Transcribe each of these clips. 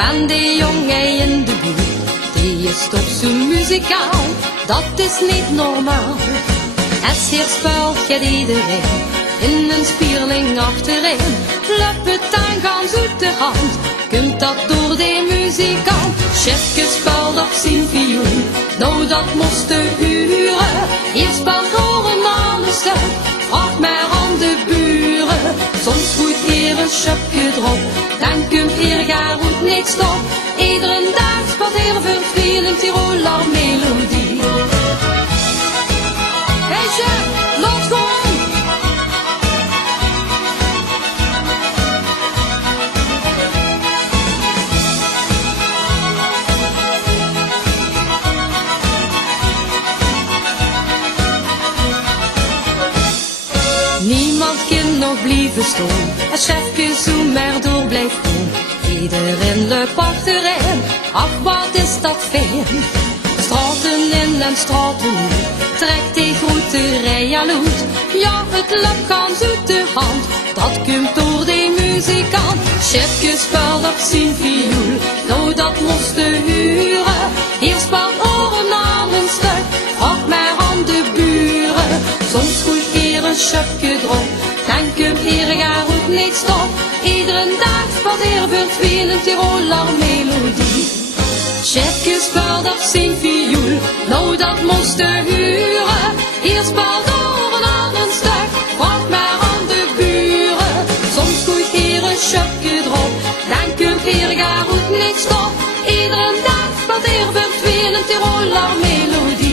van die jongen in de buurt. Die is toch zo muzikaal, dat is niet normaal. Het hier speelt iedereen in een spierling achterin. Luppet aan gans uit de hand, komt dat door de muzikant. Chefke speelt op zijn viool, nou dat moest de huren. Hier speelt door een ander stuk, vraag maar aan de buren. Soms goed hier een schepje erop, dan kunt hier gar goed niks op. Iedere dag speelt hier voor veel een Tiroler melodie. Hey chef, los gewoon! Niemand kan nog blijven staan, het chefje zo maar door blijft gaan. Iedereen loopt achterin, ach wat is dat fijn. Straten in en straten uit, trekt die grote rij aan uit. Ja, het loopt gans uit de hand, dat komt door de muzikant. Chefje speelt op zijn viool, nou dat moest de huren. Hier speelt oren aan een stuk, vraag maar aan de buren. Soms goed hier een schepje erop, dan komt hier gar goed niet stop. Iedere dag speelt hier veel een Tiroler melodie. Chefje speelt op zijn viool, nou dat moest de huren. Hier speelt oren aan een stuk, vraag maar aan de buren. Soms goed hier een schepje erop, dan komt hier gar goed niet stop. Iedere dag speelt hier veel een Tiroler melodie.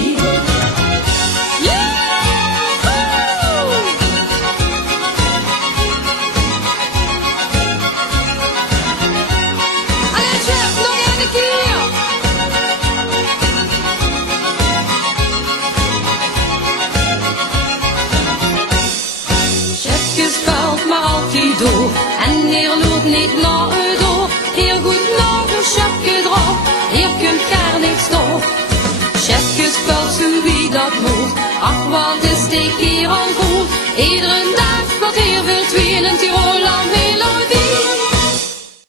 Door. En hier loopt niet naar u door, hier goed nog een schepje erop, hier kunt gar niks door. Chefje speelt zo wie dat moet, ach wat is die hier al goed, iedere